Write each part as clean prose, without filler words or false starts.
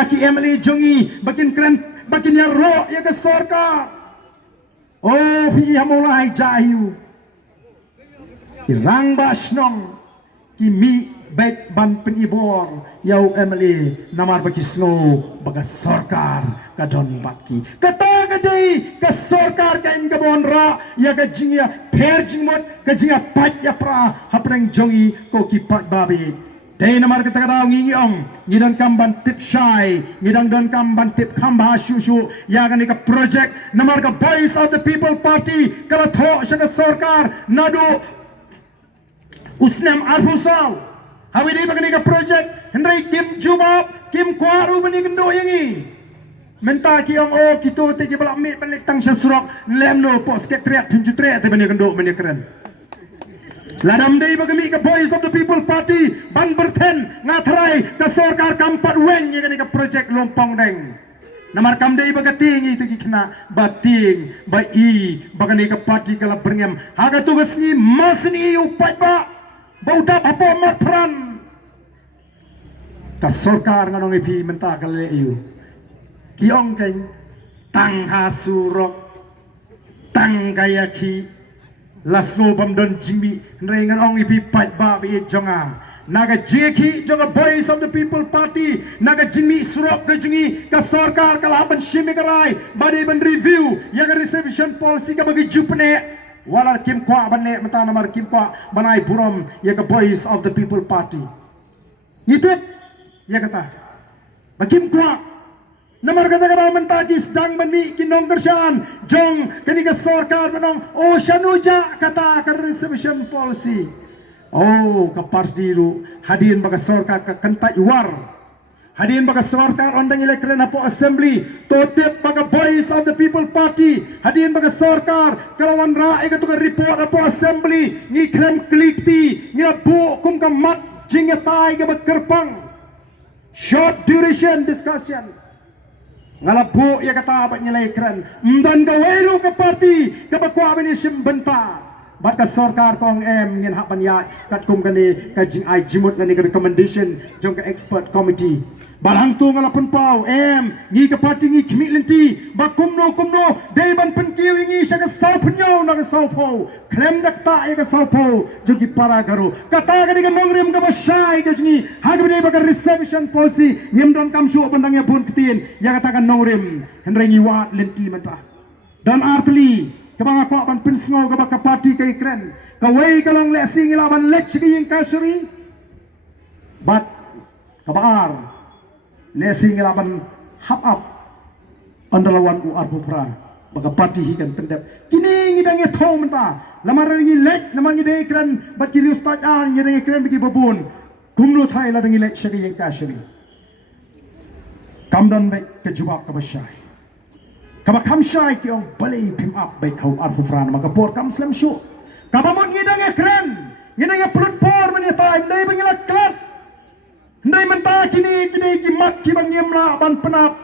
Baki Emily Jongi bakin keren bakin ya ro ya ke sorka. Oh fi mulai jahiu. Kirang basnong kimi baik ban penibor yau Emily namar baki snow baga sorkar kadon baki kata kadai ke sorkar ka ingabon ra ya ka jingya per jingmot ka jingya pat ya pra hapreng jongi ko ki pat babi. Day namar kita kadaw ngiyong ngidang kamban tip shy ngidang don kamban tip kamba shushu ya gani ka project namar ka Voice of the People Party kala tho siya ka sarkar nadu usnam arhusaw hawi di bagani ka project Henry Kim Jumap Kim Kwaru bani kendo yangi menta ki ang o kito te ki balak mi balik tang siya surok lemno po sekretariat tunjutre te bani kendo bani keren Ladam day bagami ka Voice of the People Party ban berten ngatrai ka sarkar kampat weng ya ka project lompong deng namar kam day bagating itu kena bating bai bagani ka party kala berngem haga tugas ni masni upat ba baudap apa mat peran ka sarkar nganong ipi menta kala yu kiong keng tang hasurok tang gayaki Lasno bamdon jimi rengan ong ipi pat ba bi jonga naga jeki jonga Voice of the People Party naga jimi surok ke jingi ka sarkar kalaban shimi karai badi ban review ya ka reservation policy ka bagi jupne wala kim kwa banne mata namar kim kwa banai burom ya ka Voice of the People Party ngitip ya kata bakim kwa namar kata kata mentagi sedang meni kinong tersyan jong kenika sarkar menong oh shanuja kata ke reservation policy oh ke partiru hadirin baka sarkar ke kentai war hadirin baka sarkar ondang elekren apo assembly totip baka Voice of the People Party hadirin baka sarkar kalawan ra'i katu ke report apo assembly ngiklem klikti ngabu kum kamat jingatai ke bekerpang short duration discussion ngalabu ya kata abad nilai keren dan gawelu ke parti ke bakwa bini simbenta bat ka sarkar kong ngin hapan ya kat kum kani ka jing ai jimut ngani ka recommendation jong ka expert committee barang tu ngalapun pau ngi ke parti ngi kimi lenti bakumno dai ban penkiu ngi sya ka sau punyo na ka sau pau klem dak ta ya ka sau pau jogi para garu kata ka ni ka mongrim ka basai ka jingi hag bini ba ka reservation policy ngim don kam shu bandang ya bun kitin ya kata ka nongrim henry ngi wat lenti menta dan artli kabang ako ban pinsngo ka ba ka parti kay kren ka way ka long lesing ilaban lek sige yung kasuri but kabaar lesing ilaban hap up andalawan u arbupra baga parti hikan pendep kini ngidang ya thong menta lamar ngi lek lamar ngi de kren bat kiri ustad an ngi de kren bigi babun kumno thai la ngi lek sige yung kasuri kamdan bek ke jubak ka basyai kaba kamsyai ki ong balay pim up bek hau arbupra maga por kam slam shu kabamon ngidang ya kren ngidang ya pelut por meni time dai bangila klat ndai menta kini ki mat ki bangiem la ban penap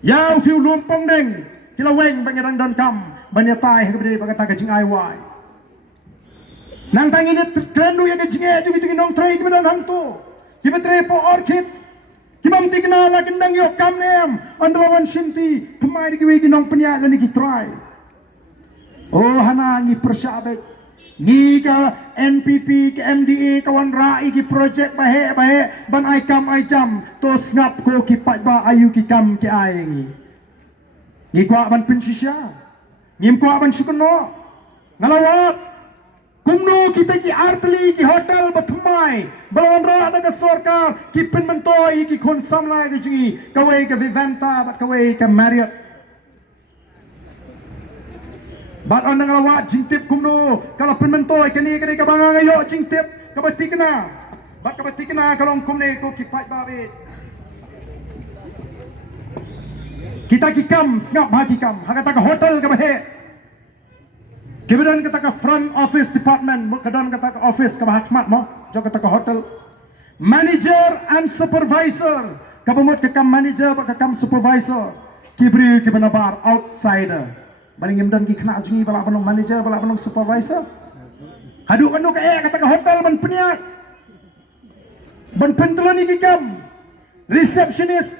yau tiu lumpong deng kila weng bangirang don kam banya tai hebde bagata ka jing ai wai nang tangi ne krendu ya ka jinge ju ki nong trai ki bedan hang tu ki betre po orchid ki bam tikna la kendang yo kam nem andlawan shinti pemai ki wi ki nong penya la ni ki try oh hana ngi persabek ni ka NPP ke MDA kawan rai ki project bahe ban ai kam ai jam to ngap ko ki pat ba ayu ki kam ki ai ni kwa ban pinsisya ngim kwa ban sukono ngalawat kumno kita ki artli ki hotel bathmai bawan ra ada ka sarkar ki pin mentoi ki khon samlai ki jingi kawai ka Vivanta bat kawai ka Marriott bat andang lawat jingtip kumno kalau penmentoi kani kani ka banga ngayo jingtip ka batikna bat ka batikna kalong kumne ko kipat babe kita kikam ngap hakikam hakata ka hotel ka bahe kemudian kata ka front office department kadang kata ka office ka bahakmat mo jo kata ka hotel manager and supervisor ka bumot ka kam manager ka kam supervisor kibri ki banabar outsider baling imdan ki kena jingi bala banong manager bala banong supervisor hadu kanu ka kata ka hotel ban peniak ban pentelani ki kam receptionist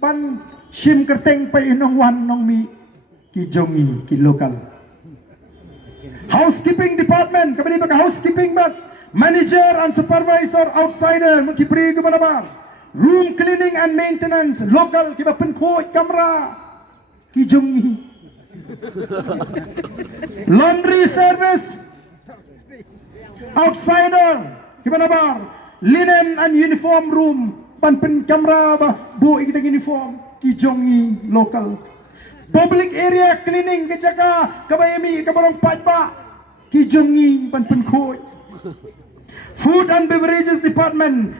ban shim kerteng pa inong wan nong mi ki jongi ki local. Housekeeping department kabadi baka housekeeping bat manager and supervisor outsider mo ki pri ko manabar. Room cleaning and maintenance local ki ba penkoi kamera ki jongi. Laundry service outsider ki manabar. Linen and uniform room pan kamera ba bu kita uniform ki jongi local. Public area cleaning ke jaga kabayami kabarong patba ki jongi pan khoi. Food and beverages department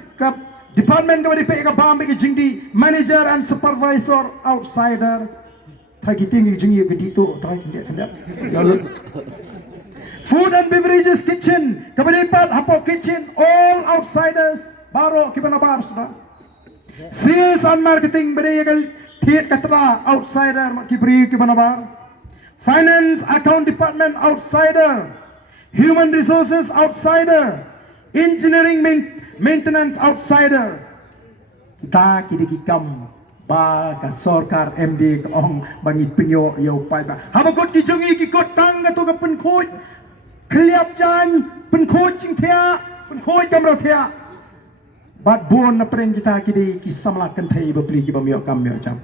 department kabadi pe ka bambe ke jingdi manager and supervisor outsider thagi tingi jingi ke dito thagi kendak food and beverages kitchen kabadi pat hapo kitchen all outsiders baro ki banabar sudah. Sales and marketing beri thiet katra outsider ki beri ki banabar. Finance account department outsider. Human resources outsider. Engineering maintenance outsider. Kita kidi kam ba ka sarkar MD ong bangi penyo yo pai ba. Habakot ki jongi ki kot tang to ka pen khoj. Kliap jan pen khoj ching thia pen khoj kamro thia. Bat buon na preng kita kidi kisamla kan thai ba pli ki ba myo kam myo cham.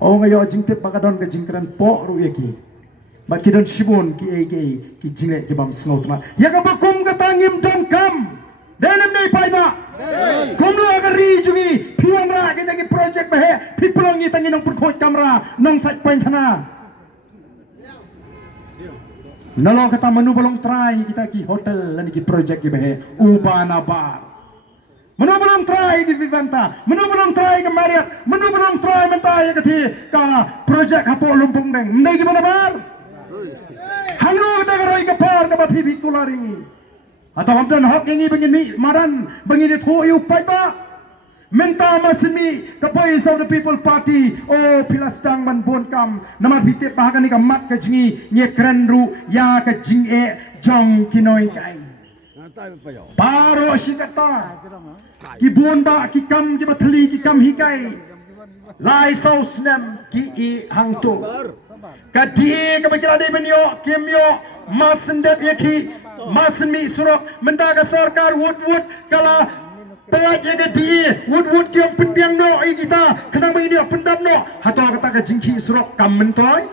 O ngayo jingte pagadon ka jingkran po ru yaki. Bat kidon shibon ki ege ki jingle ki bam snot ma. Ya ka ba kum ka tangim don kam. Dalam nei pai ba. Kum lu agar ri jungi piwan ra kita ki project ba he pipulong ni tangi nong pun kamera nong sai pain thana. Nalo kata menu bolong try kita ki hotel lan ki project ki ba he ubana bar. Menu belum try di Vivanta, menu belum try ke Marriott, menu belum try mentai ke ti ka projek hapo lumpung deng. Ndai gimana bar? Hanglo kita keroi ke par ke bathi bikulari. Atau hamdan hok ini begini maran begini thu iu pai ba. Menta masmi ke Voice of the People Party oh pilas dang man bon kam nama pitip bahagan ni ka mat ke jingi nye kren ru ya ke jing e jong kinoi kai. Paro sikata ki bon ba ki kam ki bathli ki kam hikai lai saus nem ki I hang to ka di ka bakila de benyo kimyo masendep yaki masmi surok menta ka sarkar wood kala payat ye ka di wood kyom penbiang no I kita kenang begini pendam no hato kata ka jingki surok kam mentoy.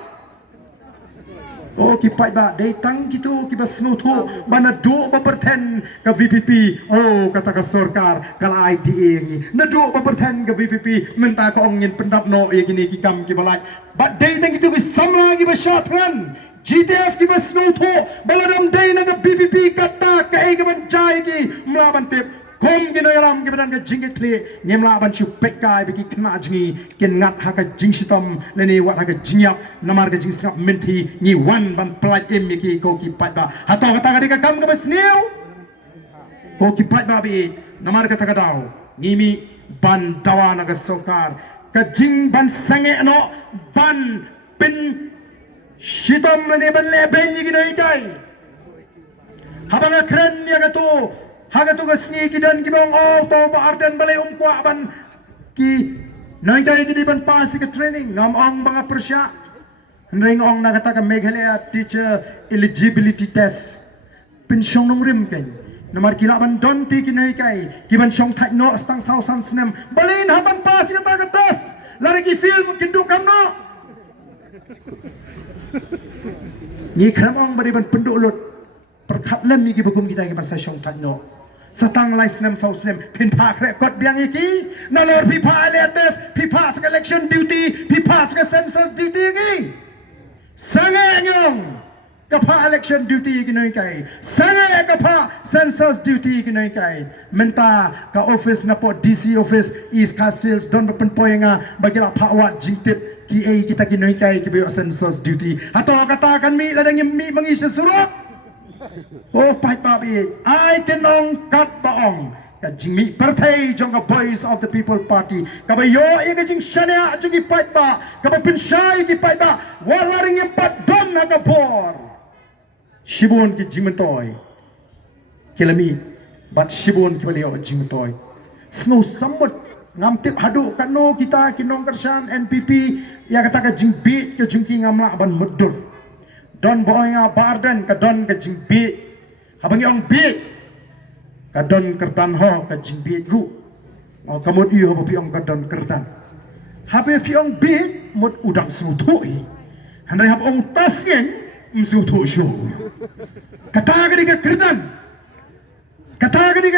Oh kipai ba datang gitu kita snoto mana do berperten ke VPP oh kata ke sarkar kala IDA ni na do berperten ke VPP minta ke ongin pendap no ye gini kikam ki balai but datang gitu bis samla ki basyatran GTF ki bas snoto baladam day na ke VPP kata ke ban jai ki mlaban tip kom gino yalam ki badan ke jingit kli nyemla ban chu pekai biki kena jingi ken ngat ha ka jing sitom leni wat ha ka jingyap namar ka jing singap menti ni wan ban plat em ki ko ki pat ba hato kata ka kam ka bas new ko ki pat ba bi namar ka takadaw ngimi ban dawa na ka sokar ka jing ban sange no ban pin sitom leni ban leben ni gino ikai habang kren ya ka to haga tu gasni kidan kibong oh to ba arden balay umkwa ban ki nay kay di ban pasi ka training ngam ang mga persya ring ong nakata ka Meghalaya teacher eligibility test pensyong nung rim kay namar kila ban don ti kinay kay kiban syong thak no stang saw san snem balin haban pasi ka tagatas lari ki film kinduk kam no ni kram ong bari ban pendulut perkap lem ni ki bagum kita ki ban sa syong thak no satang lai snem sau snem pin pak rekod biang iki nalor pipa letes pipa sa election duty pipa sa census duty iki sange nyong kapa election duty kinoi kai sange kapa census duty kinoi kai menta ka office na po DC office East Castles don pen poinga bagila pawat jingtip ki ai kita kinoi kai ki census duty ato katakan mi ladang mi mangisi surat oh pai babi I kenong kat baong ka jingmi partai jong ka Voice of the People Party ka ba yo i ka jing shania jong ki pai ba ka ba pinsai ki pai ba wala ring yang pat don na ka bor shibon ki jingmentoy kilami bat shibon ki balio jingmentoy snow somewhat ngamtip hadu kano kita kinong kersan NPP ya kata ka jingbit ke jingki ngamla ban medur don boy nga barden ka don ka jingbit habang yung bit ka don kerdan ho ka jingbit ru o kamot iyo ba piong ka don kerdan habe piong bit mot udang sutoi handai habong tasgen msutu syo kata ka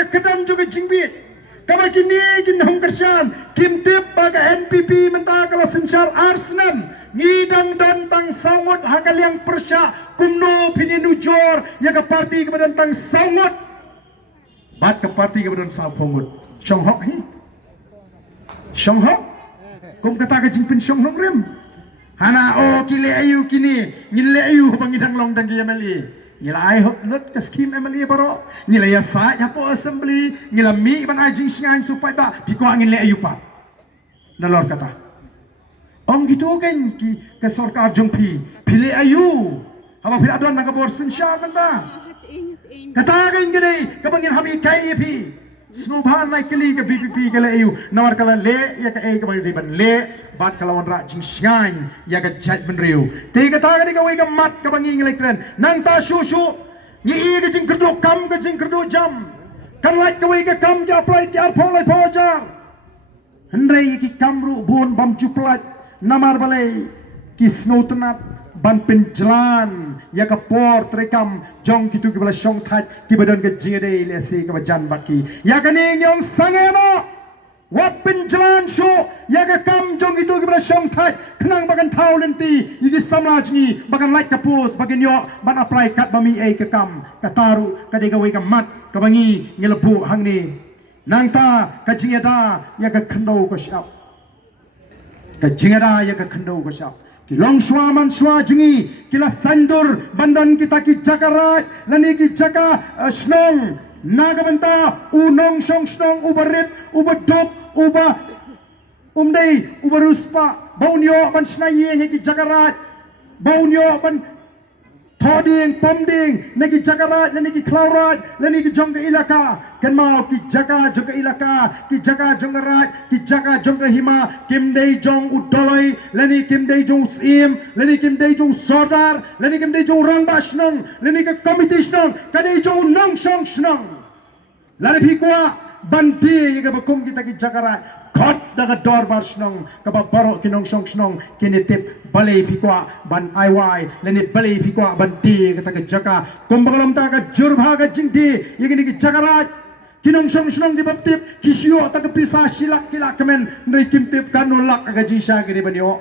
kerdan juga jingbit kama kini ginhong kersian kimtip baga NPP mentah kala sensyar Arsenal ngidang dan tang sangot hakal yang persya kumno pininu jor ya ke parti kepada tang sangot bat ke parti kepada safongut Shanghok hi Shanghok kum kata ke jingpin Shanghok rem hana kile ayu kini ngile ayu bangidang long dan yameli ngila ai hok not ke skim MLA baro ngila ya sa ya po assembly ngila mi ban ajing singan supaya ba piko angin le ayu pa nalor kata ong gitu kan ki ke sarkar jongpi pile ayu haba pile adon na kabor sinsya manta kata kan gede kabangin habi kai pi snubhan naik kali ke BPP kala ayu nawar kala le ya ke ke bagi ban le bat kala wan ra jing singan ya ke jat menriu te kata kan ka wei ka mat ka bangi ngelai kren nang ta shu ngi ke jing kerdo kam ke jing kerdo jam kan like ka wei ka kam ke apply ke arpol lai pojar hendrei ki kamru bon bam cuplat namar balai ki snoutenat ban penjalan ya ke por terekam jong kitu ke bala syong that ki badan ke jingade lesi ke bajan baki ya kane nyong sangema wat penjalan sho ya ke kam jong kitu ke bala syong that kenang bagan tau lenti igi samraj ni bagan like ke pos bagan yo ban apply kat bami ke kam kataru kade ka wei ka mat ka bangi ngelebu hang ni nang ta ka jingada ya ke khendau ko syap ka jingada ya ke khendau ko syap Long shwa man shwa jingi kila sandur bandan kita ki jakarat lani ki jaka snong naga banta unong shong snong ubarit ubadok uba umdei ubaruspa baunyo man snaye ki jakarat baunyo man thoding pomding nagi jakarat lani ki klaurat lani ki jongga ilaka kan mau ki jaka jongga ilaka ki jaka jonggarat ki jaka jongga hima kimdei jong udoloi lani kimdei jong sim lani kimdei jong sordar lani kimdei jong rangba snong lani ka committee snong kadei jong nong shong snong lani phikwa banti ka bakum kita ki jakarat kot daga dorbar snong ka baro kinong shong snong kinitip balai fikwa ban aiwai leni balai fikwa banti kata ke jaka kumbagalam ta ka jurba ka jingdi yegini ki jakarat kinong shong snong di baptip kisio ta ke pisa silak kilak kemen ndai kimtip kanulak ka jisha gini banyo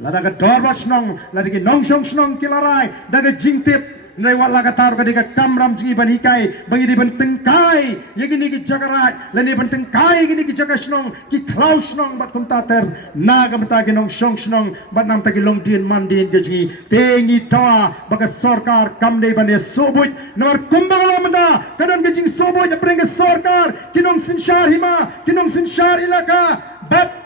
lada ka dorbar snong lada ki nong shong snong kilarai daga jingtip Nai wat lagatar ka dika kamram jingi ban hikai bagi di ban tengkai yegini ki jakarat lani ban tengkai gini ki jaka snong ki klau snong bat kum tater naga mata ki nong shong snong bat nam ta ki long din mandin ke jingi tengi tawa baka sarkar kam dei ban sobuj nomor kumbagala manda kadon ke jing sobuj apreng ke sarkar kinong sinshar hima kinong sinshar ilaka bat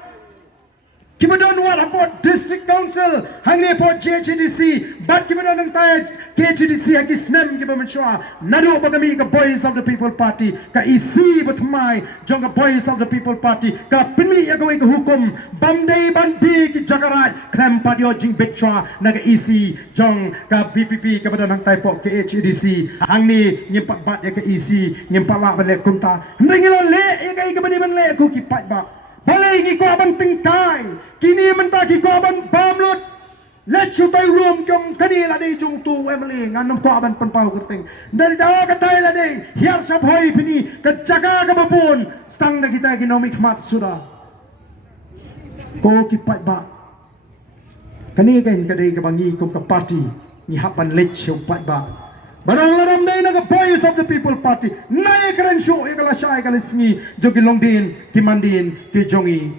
Kibadan what about district council hangne po JHDC but kibadan ng tayo KHDC agis nem kibamenswa nado bagami ka boys of the people party ka isi batmay jong ka boys of the people party ka pinmi agaway ka hukum bamday bandi ki jakarat klem padio jing betwa naga isi jong ka VPP kibadan ng tayo po KHDC hangni ngimpat bat ya ka isi ngimpala balik kunta ndengila le ya ka ikabadiman le ku kipat ba balai ngi ko aban tengkai kini menta ki ko aban bamlut let you tay room kyong kanila dei jung tu emli nganam ko aban panpau kerting dari jawa ka tay la dei hiar sab hoi pini ka jaga ka babun stang na kita economic mat sudah ko ki pat ba kani kain ka dei ka bangi kum ka party ni hapan let you pat ba Barang laram day naga boys of the people party naik keren show ikala syai kala singi jogi longdin ki mandin ki jongi